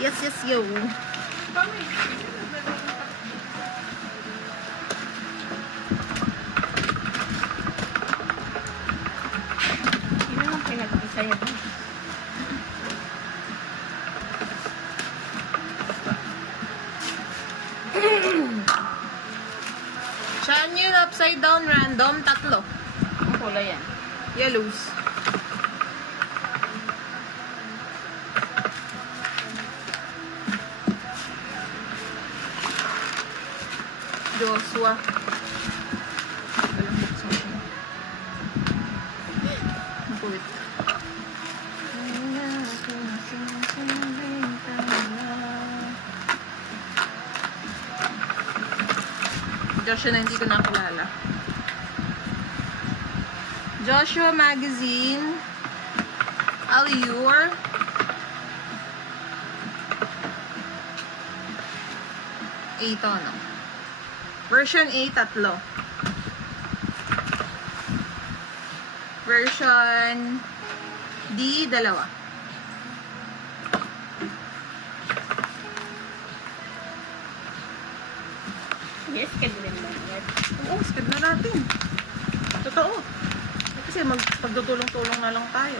Yes, yes, yo. Sino lang pinag-isaya ba? Saan yun? Upside down random? Tatlo. Ang kulay yan. Yellows. Joshua. Walang buksan ko. Ang kulit. Joshua na hindi ko nakilala. Joshua Magazine. Allure. Ito, no? Version A, tatlo. Version D, dalawa. Yes, kadulin lang yan. Oo, skip na natin. Totoo. Kasi pagtutulong-tulong na lang tayo.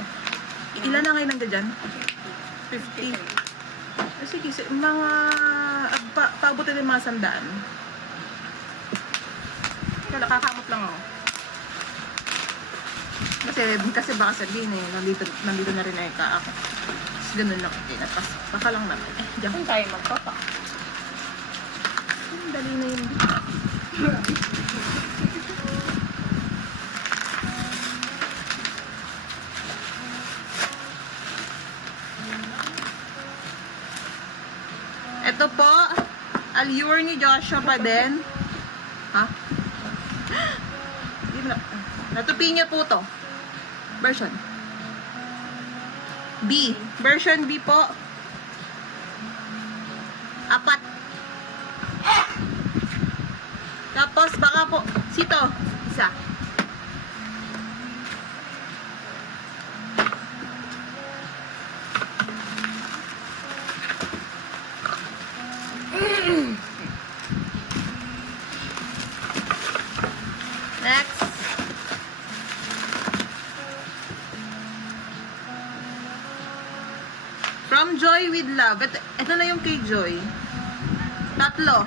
Ilan na ngayon nandiyan? 50. Sige, mga paabutin din mga 100. Kaya nakakamot lang ako. Kasi baka sabihin eh, nandito na rin ay ka ako. Tapos ganun lang. Okay, baka lang naman. Diyan. Saan tayo magpapa? Dali na yun. Ito po, allure ni Joshua pa din. Ha? Natupi niya po to. Version B. Version B po. 4. Tapos baka po, sito, isa. Next. From Joy with Love. Ito na yung kay Joy. Tatlo.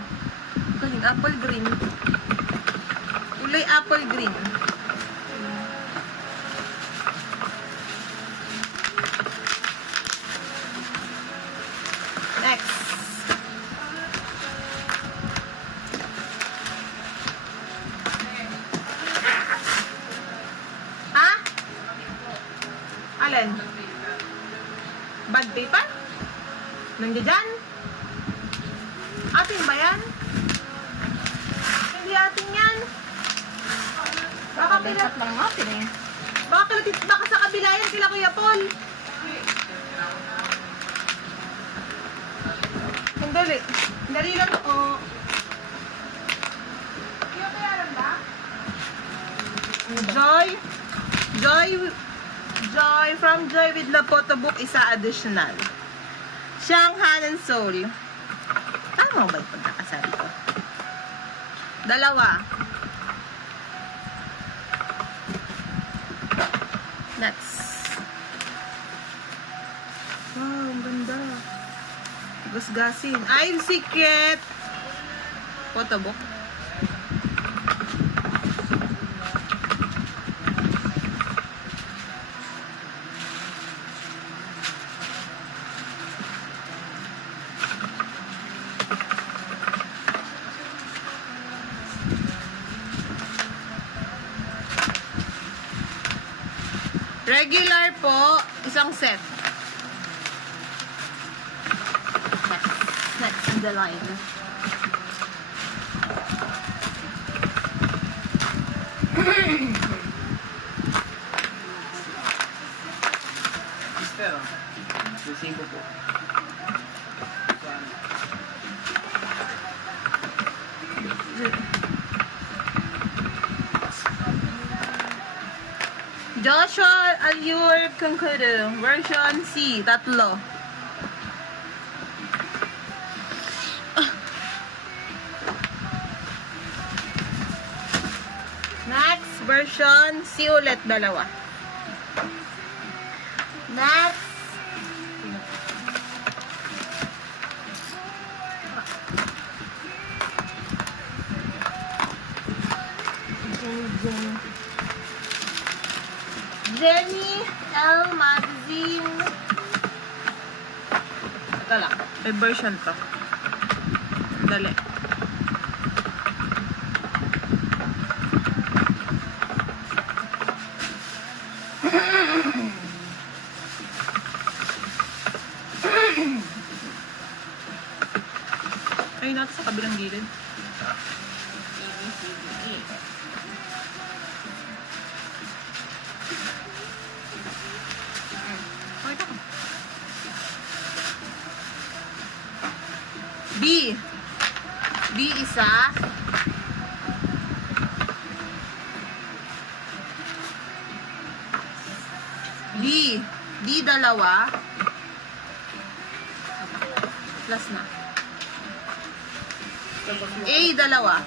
Galing, apple green. Kulay apple green. Next. Ha? Alin? Bad paper? Nandiyan dyan? Atin ba yan? Hindi atin yan. Baka Dapat lang natin eh. baka sa kabila yan kila Kuya Paul. Sandali. Dali lang ako. Joy from Joy with Love photo book, isa additional. Siyang Han and Soul. Tama ba yung pagkakasabi ko? Dalawa. Next. Wow, ang ganda. Gasgasin. I'm Secret. Photo book. Regular po, isang set. Next in the line. Sister, yung 5 po. Joshua Allure Conclude. Version C. Tatlo. version, C ulit, dalawa. Next. Jenny L. Magazine. Ito lang. May version to. Dali. Ayun natin sa kabilang gilid. CBCBE. Okay ka. B. B isa. D. D dalawa. Plus na. A dalawa.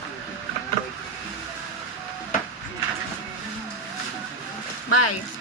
Bye.